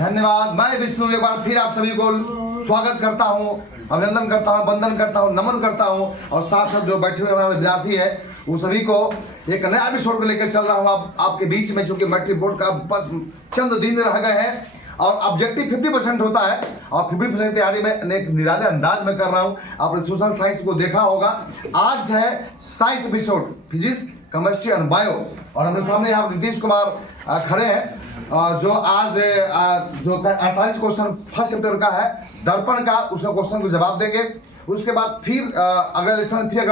धन्यवाद। मैं विष्णु एक बार फिर आप सभी को स्वागत करता हूं, अभिनंदन करता हूं, वंदन करता हूं, नमन करता हूं और साथ साथ जो बैठे हुए हमारे विद्यार्थी है वो सभी को एक नया एपिसोड को लेकर चल रहा हूं आपके बीच में, चूंकि मैट्रिक बोर्ड का बस चंद दिन रह गए हैं और ऑब्जेक्टिव 50% होता है और 50% तैयारी में एक निराले अंदाज में कर रहा हूं। आपने सोशल साइंस को देखा होगा। आज है साइंस एपिसोड, फिजिक्स, केमिस्ट्री और बायो, और हमारे सामने यहाँ नीतीश कुमार खड़े हैं जो आज जो 48 क्वेश्चन फर्स्ट चैप्टर का है दर्पण का, उसका क्वेश्चन को जवाब देंगे। उसके बाद फिर अगला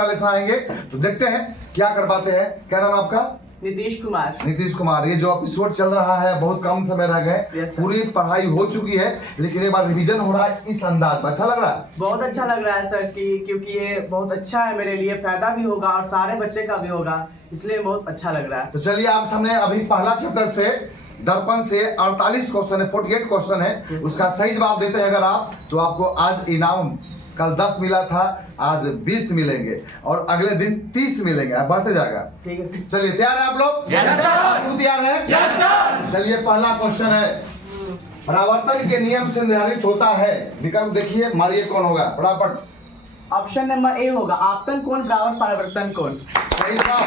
लेसन आएंगे, तो देखते हैं क्या कर पाते हैं। क्या नाम आपका? नीतीश कुमार। नीतीश कुमार। ये जो एपिसोड चल रहा है बहुत कम समय रह गए, पूरी पढ़ाई हो चुकी है लेकिन एक बार रिवीजन हो रहा है इस अंदाज में। अच्छा लग रहा है? बहुत अच्छा लग रहा है सर क्योंकि ये बहुत अच्छा है, मेरे लिए फायदा भी होगा और सारे बच्चे का भी होगा, इसलिए बहुत अच्छा लग रहा है। तो चलिए आप सामने अभी पहला चैप्टर से दर्पण से 48 क्वेश्चन है, 48 क्वेश्चन है, उसका सही जवाब देते हैं अगर आप तो आपको आज इनाम, कल 10 मिला था, आज 20 मिलेंगे और अगले दिन 30 मिलेंगे, बढ़ते जाएगा। ठीक है। चलिए तैयार है आप लोग? Yes sir. तैयार है? Yes sir. चलिए पहला क्वेश्चन है, परावर्तन के नियम से निर्धारित होता है, विकल्प देखिए, मारिए कौन होगा फटाफट। ऑप्शन नंबर ए होगा आपतन कोण बराबर परावर्तन कोण। सही जवाब।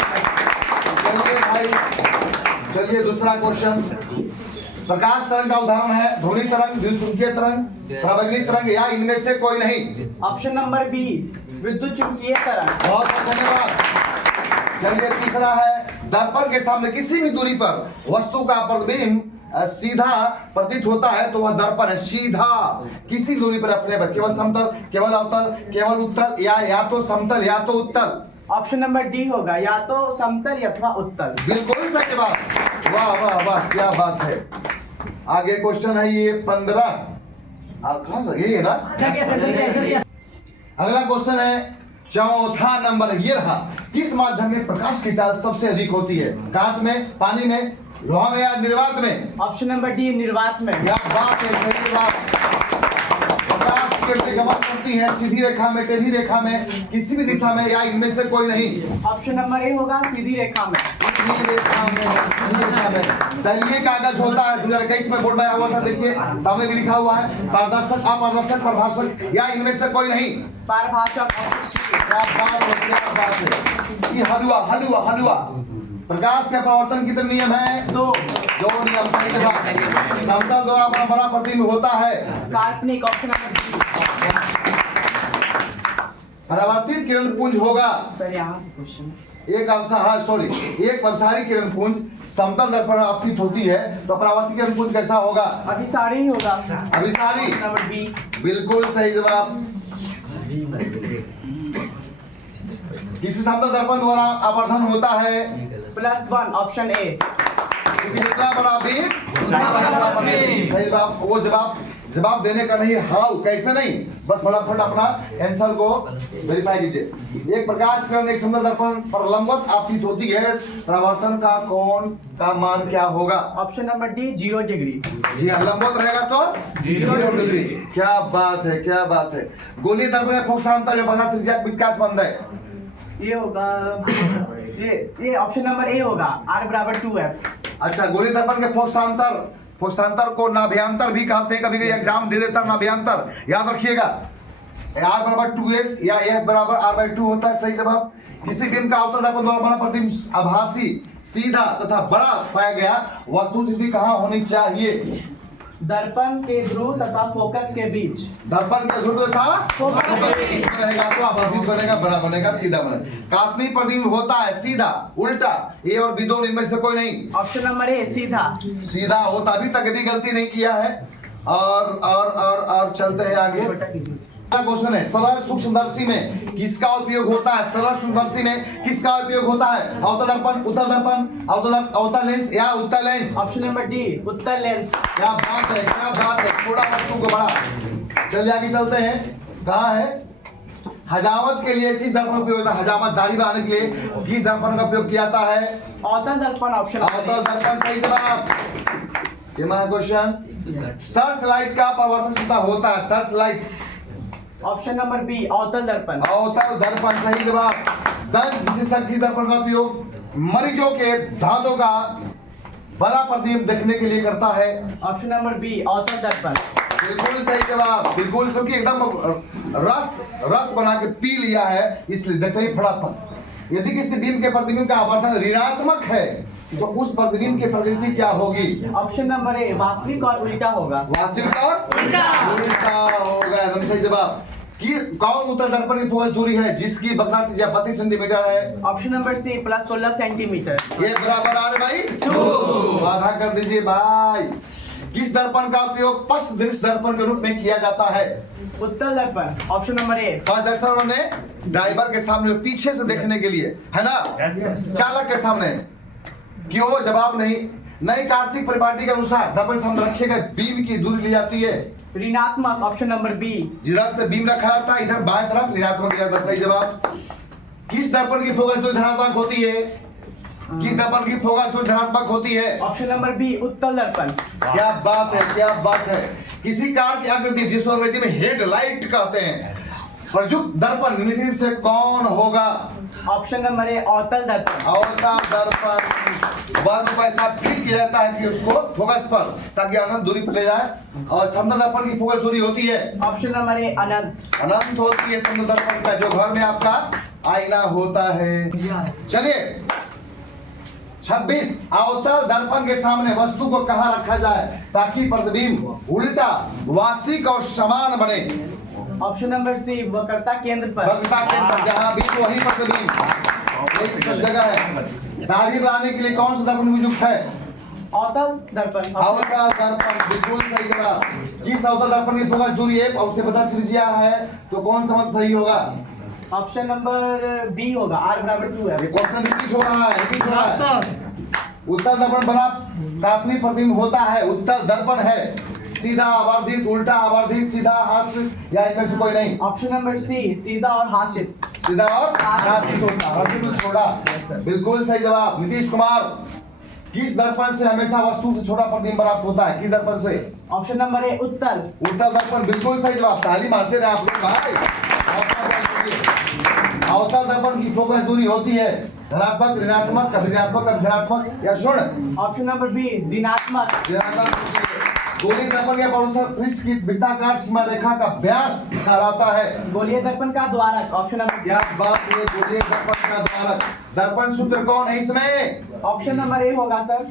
चलिए भाई, चलिए दूसरा क्वेश्चन, प्रकाश तरंग का उदाहरण है ध्वनि तरंग, विद्युत तरंग, परावैद्युत तरंग या इनमें से कोई नहीं। ऑप्शन नंबर बी विद्युत चुंबकीय तरंग। बहुत धन्यवाद। चलिए तीसरा है, दर्पण के सामने किसी भी दूरी पर वस्तु का प्रतिबिंब सीधा प्रतीत होता है तो वह दर्पण है। सीधा किसी दूरी पर अपने पर, केवल समतल, केवल अवतल, केवल उत्तल या तो समतल या तो उत्तल। ऑप्शन नंबर डी होगा या तो समतल अथवा उत्तल। बिल्कुल सही जवाब। वाह वाह वाह, क्या बात है। आगे क्वेश्चन है ये 15, यही है ना? अगला क्वेश्चन है चौथा नंबर, ये रहा, किस माध्यम में प्रकाश की चाल सबसे अधिक होती है? कांच में, पानी में, लोहा में या निर्वात में? ऑप्शन नंबर डी निर्वात में। क्या बात है, सही जवाब। प्रकाश की किरणें गमन करती है सीधी रेखा में, टेढ़ी रेखा में, किसी भी दिशा में या इनमें से कोई नहीं। ऑप्शन नंबर ए होगा सीधी रेखा में। सीधी रेखा में। तलीय कागज होता है, 2021 में बोर्ड में आया हुआ था, देखिए सामने भी लिखा हुआ है, पारदर्शक, अपारदर्शक, प्रभाषक या इनमें से कोई नहीं। पारभाषक। क्या बात है, क्या बात है। ये हलवा प्रकाश के परावर्तन कितने नियम है? दो नियम। सही जवाब। समतल द्वारा बड़ा प्रतिबिंब होता है। काल्पनिक। Option number D. परावर्तित किरण पुंज होगा सर यहाँ से क्वेश्चन एक अपसारी किरण पुंज समतल दर्पण में आपतित होती है तो परावर्तित किरण पुंज कैसा होगा? अभिसारी होगा। अभिसारी। Number B. बिल्कुल सही जवाब। किसी समतल दर्पण द्वारा आवर्धन होता है +1। Option A. क्योंकि जितना बड़ा बीम सही जवाब। वो जवाब देने का नहीं, हाउ, कैसे नहीं, बस फटाफट अपना आंसर को वेरीफाई कीजिए। एक प्रकाश किरण एक समतल दर्पण पर लंबवत आपतित होती है, परावर्तन का कोण का मान क्या होगा? Option number D 0 degree. जी हाँ, लंबवत रहेगा तो 0 डिग्री। क्या बात है, क्या बात है। गोलीय दर्पण में फोकसांतर जो बना त्रिज्या के बीच का संबंध है? ये होगा ये ऑप्शन नंबर ए होगा r बराबर 2f। अच्छा, गोलीय दर्पण के फोकसांतर को नाभ्यांतर भी कहते हैं, कभी एग्जाम दे देता नाभ्यांतर, याद रखिएगा। r बराबर 2f या f बराबर r/2 होता है। सही जवाब। किसी बिंब का अवतल दर्पण द्वारा बना प्रतिबिंब आभासी, सीधा तथा बड़ा पाया गया वस्तु स्थिति कहाँ होनी चाहिए? दर्पण के ध्रुव तथा फोकस के बीच। दर्पण के ध्रुव तथा फोकस के बीच रहेगा तो आभासी बनेगा, बड़ा बनेगा, सीधा बनेगा। काल्पनिक प्रतिबिंब होता है सीधा, उल्टा, ए और बी दोनों इनमें से कोई नहीं। ऑप्शन नंबर ए सीधा होता, अभी तक भी गलती नहीं किया है। और चलते हैं आगे। क्वेश्चन है, सरल सूक्ष्मदर्शी में किसका उपयोग होता है? सरल सूक्ष्मदर्शी में किसका उपयोग होता है? अवतल दर्पण, उत्तल दर्पण, अवतल लेंस या उत्तल लेंस? ऑप्शन नंबर डी उत्तल लेंस। क्या बात है, क्या बात है। थोड़ा वस्तु को बड़ा। चलिए आगे चलते हैं। कहाँ है? हजामत के लिए किस दर्पण का उपयोग होता है? हजामत दाढ़ी बनाने के लिए किस दर्पण का उपयोग किया जाता है? अवतल दर्पण। ऑप्शन अवतल दर्पण। सही जवाब। क्वेश्चन, सर्च लाइट का परावर्तन क्षमता होता है? Search light. Option number B अवतल दर्पण। अवतल दर्पण। सही जवाब। दंत विशेषज्ञ किस दर्पण का उपयोग मरीजों के दांतों का बड़ा प्रतिबिंब देखने के लिए करता है? ऑप्शन नंबर बी अवतल दर्पण। बिल्कुल सही जवाब, बिल्कुल क्योंकि एकदम रस रस बना के पी लिया है, इसलिए देखते ही फटाफट। यदि किसी बीम के प्रतिबिंब का आवर्धन ऋणात्मक है तो उस प्रतिबिंब की प्रकृति क्या होगी? ऑप्शन नंबर ए वास्तविक और उल्टा होगा। वास्तविक और उल्टा होगा, एकदम सही जवाब। कि कौन उत्तल दर्पण की फोकस दूरी है जिसकी वक्रता त्रिज्या 32 सेंटीमीटर है? Option number C plus 16 centimetre. ये बराबर आ रहे भाई, आधा कर दीजिए भाई। किस दर्पण का उपयोग पश्च दृश्य दर्पण के रूप में किया जाता है? उत्तल दर्पण। Option number A. First action ने ड्राइवर के सामने पीछे से देखने के लिए, है ना, चालक के सामने। क्यों? जवाब नहीं कार्तिक परिपाटी के अनुसार दर्पण सामने रखे गए बीम की दूरी ली जाती है ऋणात्मक। Option number B. जिधर से बीम रखा जाता है इधर बाएं तरफ ऋणात्मक लिया जाता है। सही जवाब। किस दर्पण की फोकस दूरी धनात्मक होती है? किस दर्पण की फोकस दूरी धनात्मक होती है? ऑप्शन नंबर बी उत्तल दर्पण। क्या बात है, क्या बात है। किसी कार की आकृति जिसको अंग्रेजी में हेडलाइट कहते हैं, प्रयुक्त दर्पण निम्नलिखित से कौन होगा? ऑप्शन नंबर ए अवतल दर्पण। अवतल दर्पण वर्ण को ऐसा फिट किया जाता है कि उसको फोकस पर, ताकि अनंत दूरी पर ले जाए। और समतल दर्पण की फोकस दूरी होती है? ऑप्शन नंबर ए अनंत। अनंत होती है समतल दर्पण का, जो घर में आपका आईना होता है। चलिए 26 अवतल दर्पण के सामने वस्तु को कहाँ रखा जाए ताकि प्रतिबिंब उल्टा वास्तविक और समान बने? ऑप्शन नंबर सी वक्रता केंद्र पर। वक्रता केंद्र पर, जहाँ भी वही प्रतिबिंब एक सब जगह है। दाढ़ी बनाने के लिए कौन सा दर्पण उपयुक्त है? अवतल दर्पण। अवतल दर्पण, बिल्कुल सही जवाब। जिस अवतल दर्पण की फोकस दूरी है और उससे पता त्रिज्या है तो कौन सा मत सही होगा? ऑप्शन नंबर बी होगा, आर बराबर 2 है। ये क्वेश्चन रिपीट हो रहा है, रिपीट हो रहा है। उत्तल दर्पण बना काल्पनिक प्रतिबिंब होता है, उत्तल दर्पण है सीधा आवर्धित, उल्टा आवर्धित, सीधा हास्य या इनमें से कोई नहीं? ऑप्शन नंबर सी सीधा और हासित। सीधा और हासित होता है, आवर्धित को छोड़ा। बिल्कुल सही जवाब। नीतीश कुमार, किस दर्पण से हमेशा वस्तु से छोटा प्रतिबिंब प्राप्त होता है? किस दर्पण से? ऑप्शन नंबर ए उत्तल। उत्तल दर्पण, बिल्कुल सही जवाब। ताली मारते रहे आप लोग भाई। अवतल दर्पण की फोकस दूरी होती है धनात्मक, ऋणात्मक, ऋणात्मक, धनात्मक या शून्य? ऑप्शन नंबर बी ऋणात्मक। गोलीय दर्पण के अनुसार पृष्ठ की वृत्ताकार सीमा रेखा का व्यास कहलाता है? गोलीय दर्पण का द्वारक। ऑप्शन नंबर क्या बात है, गोलीय दर्पण का द्वारक। दर्पण सूत्र कौन है इसमें? ऑप्शन नंबर ए होगा सर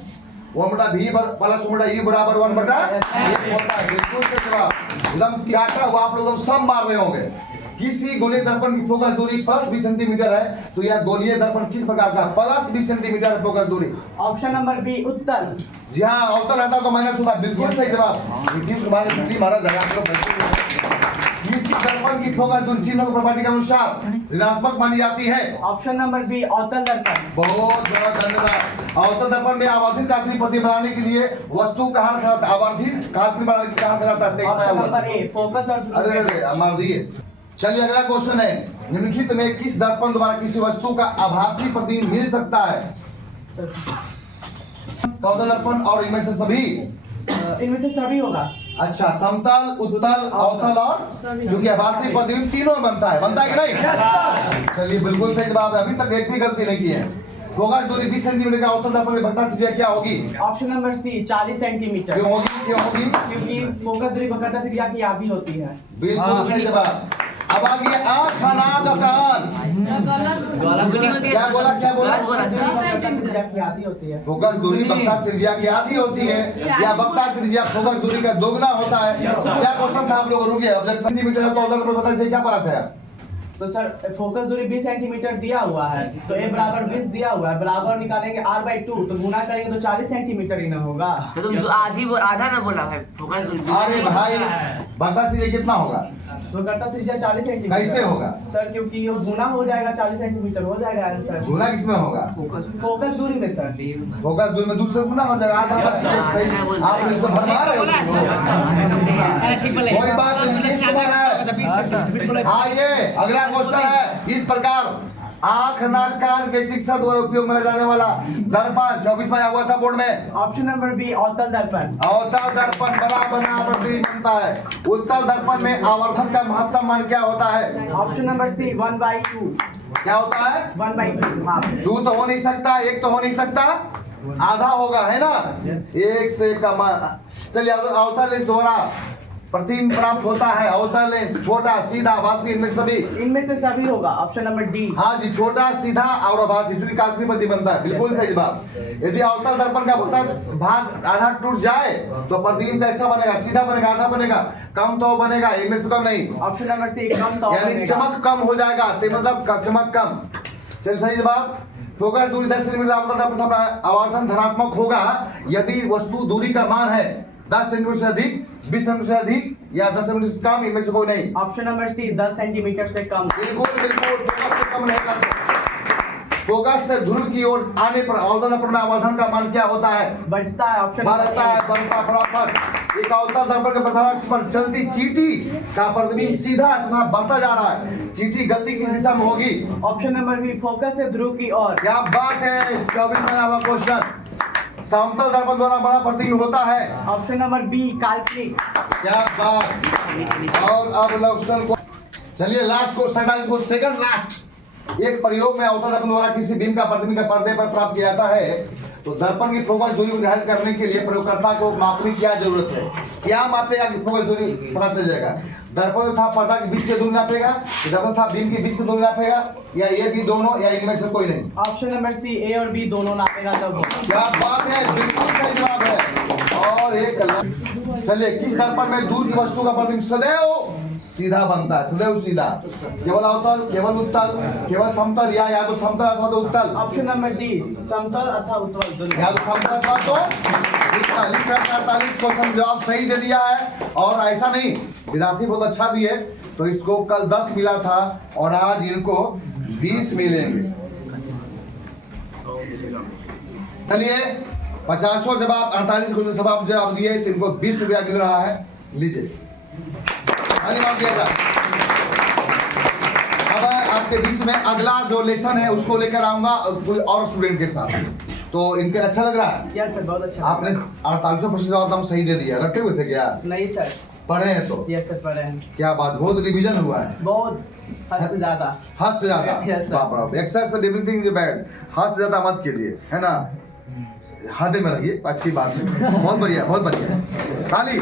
1/v प्लस 1/u बराबर 1/1 होता है। बिल्कुल सही जवाब। एकदम चाटा हुआ, आप लोग एकदम सब मार रहे होंगे। किसी गोलीय दर्पण की फोकस दूरी प्लस 20 सेंटीमीटर है तो यह गोलीय दर्पण किस प्रकार का? प्लस 20 सेंटीमीटर है फोकस दूरी। ऑप्शन नंबर बी उत्तल। जी हाँ, अवतल रहता तो मैंने सुना, बिल्कुल सही जवाब। नीतीश कुमार ने दिल्ली महाराज किसी दर्पण की फोकस दूरी चिन्ह प्रॉपर्टी के अनुसार ऋणात्मक मानी जाती है? ऑप्शन नंबर बी अवतल दर्पण। बहुत बहुत धन्यवाद। अवतल दर्पण में आवर्धित काल्पनिक प्रति बनाने के लिए वस्तु कहाँ रखा जाता है? आवर्धित काल्पनिक बनाने के लिए कहाँ रखा जाता है? ऑप्शन नंबर ए फोकस और अरे अरे मार दिए। चलिए अगला क्वेश्चन है, निम्नलिखित में किस दर्पण द्वारा किसी वस्तु का आभासी प्रतिबिंब मिल सकता है? अवतल दर्पण और इनमें से सभी? इनमें से सभी होगा। अच्छा, समतल, उत्तल, अवतल और जो कि आभासी प्रतिबिंब तीनों में बनता है कि नहीं? चलिए बिल्कुल सही जवाब है। अभी तक एक भी गलती नहीं की है। फोकस दूरी 20 सेंटीमीटर का अवतल दर्पण में वक्रता त्रिज्या क्या होगी? Option number C 40 centimetre. क्यों होगी, क्यों होगी? क्योंकि फोकस दूरी वक्रता त्रिज्या की आधी होती है। बिल्कुल सही जवाब। अब आगे आँख, नाक, कान। क्या बोला, क्या बोला? त्रिज्या की आधी होती है। फोकस दूरी वक्ता त्रिज्या की आधी होती है या वक्ता त्रिज्या फोकस दूरी का दोगुना होता है? क्या क्वेश्चन था आप लोग? रुकिए, अब जब सेंटीमीटर है तो अवतल पर पता चले क्या पढ़ा था? तो सर फोकस दूरी 20 सेंटीमीटर दिया हुआ है तो ए बराबर 20 दिया हुआ है, बराबर निकालेंगे r/2 तो गुना करेंगे तो 40 सेंटीमीटर ही ना होगा। तो तुम आधा ना बोला है फोकस दूरी। अरे भाई, वक्ता त्रिज्या कितना होगा? वक्रता त्रिज्या 40 सेंटीमीटर। कैसे होगा सर? क्योंकि ये गुना हो जाएगा, 40 सेंटीमीटर हो जाएगा आंसर। गुना किसमें होगा? फोकस दूरी में सर। फोकस दूरी में दूसरे गुना हो जाएगा। आप इसको भरमा रहे हो। कोई बात नहीं, नीतीश कुमार है। आइए अगला क्वेश्चन है इस प्रकार, आंख, नाक, कान के चिकित्सा द्वारा उपयोग में जाने वाला दर्पण 24 में आया हुआ था बोर्ड में? ऑप्शन नंबर बी अवतल दर्पण। अवतल दर्पण बना प्रतिबिंब बनता है। उत्तल दर्पण में आवर्धन का महत्तम मान क्या होता है? Option number C 1/2। क्या होता है 1/2 हाफ। 2 तो हो नहीं सकता, 1 तो हो नहीं सकता, आधा होगा, है ना। Yes. 1 से कम। चलिए अब अवतल लेंस द्वारा प्रतिबिंब प्राप्त होता है। अवतल लेंस छोटा, सीधा, आभासी, इनमें सभी। इनमें से सभी होगा, ऑप्शन नंबर डी। हाँ जी, छोटा, सीधा और आभासी, जो कि काल्पनिक प्रति बनता है। बिल्कुल सही बात। यदि अवतल दर्पण का भाग आधा टूट जाए तो प्रतिबिंब कैसा बनेगा? सीधा बनेगा, आधा बनेगा, कम तो बनेगा, इनमें से कम नहीं। ऑप्शन नंबर सी कम तो यानी चमक कम हो जाएगा, तो मतलब चमक कम। चलिए सही जवाब। फोकस दूरी 10 सेंटीमीटर आवर्तन धनात्मक होगा यदि वस्तु दूरी का मान है 10 सेंटीमीटर से अधिक, 20 सेंटीमीटर से अधिक या 10 सेंटीमीटर से कम, इनमें से कोई नहीं। ऑप्शन नंबर सी 10 सेंटीमीटर से कम। बिल्कुल बिल्कुल, फोकस से कम रहेगा। फोकस से ध्रुव की ओर आने पर अवतल दर्पण में आवर्धन का मान क्या होता है? बढ़ता है, ऑप्शन बढ़ता है, बढ़ता फटाफट। एक अवतल दर्पण के प्रथमाक्ष पर चलती चींटी का प्रतिबिंब सीधा तथा बढ़ता जा रहा है। चींटी गति किस दिशा में होगी? ऑप्शन नंबर बी फोकस से ध्रुव की ओर। क्या बात है, 24वां क्वेश्चन। समतल दर्पण द्वारा बड़ा प्रतिबिंब होता है। ऑप्शन नंबर बी काल्पनिक। क्या बात। और अब लक्षण को चलिए लास्ट को 47 को सेकंड लास्ट। एक प्रयोग में अवतल दर्पण द्वारा किसी बिंब का प्रतिबिंब पर्दे पर प्राप्त किया जाता है तो दर्पण की फोकस दूरी को निर्धारित करने के लिए प्रयोगकर्ता को मापने की क्या जरूरत है? क्या मापेगा कि फोकस दूरी पता चल जाएगा? दर्पण तथा पर्दा के बीच की दूरी नापेगा, दर्पण तथा बिंब के बीच की दूरी नापेगा, या ये भी दोनों, या इनमें से कोई नहीं? ऑप्शन नंबर सी ए और बी दोनों नापेगा तब। क्या बात है, बिल्कुल सही जवाब है। और एक चलिए, किस दर्पण में दूर की वस्तु का प्रतिबिंब सदैव सीधा बनता है? सदैव सीधा। केवल अवतल, केवल उत्तल, केवल समतल, या तो समतल अथवा तो उत्तल? ऑप्शन नंबर डी समतल अथवा उत्तल दोनों। या तो समतल अथवा तो उत्तल। 48 क्वेश्चन जवाब सही दे दिया है। और ऐसा नहीं, विद्यार्थी बहुत अच्छा भी है, तो इसको कल 10 मिला था और आज इनको 20 मिलेंगे। चलिए 50वां जवाब, 48 क्वेश्चन जवाब दिए तो इनको 20 रुपया मिल रहा है। लीजिए, अब आपके बीच में अगला जो लेसन है उसको लेकर आऊंगा कोई और स्टूडेंट के साथ। तो इनके अच्छा लग रहा है? यस सर, बहुत अच्छा। आपने 48% जवाब हम सही दे दिया। रखे हुए थे क्या? नहीं सर। पढ़े हैं तो? यस सर, पढ़े हैं। क्या बात, बहुत रिवीजन हुआ है? बहुत, हद से ज्यादा। हद से ज्यादा? Yes, sir. बाप रे, एक्सरसाइज एवरीथिंग इज बैड, हद से ज्यादा मत कीजिए, है ना। हद में रहिए, अच्छी बात है। बहुत बढ़िया, बहुत बढ़िया। ताली।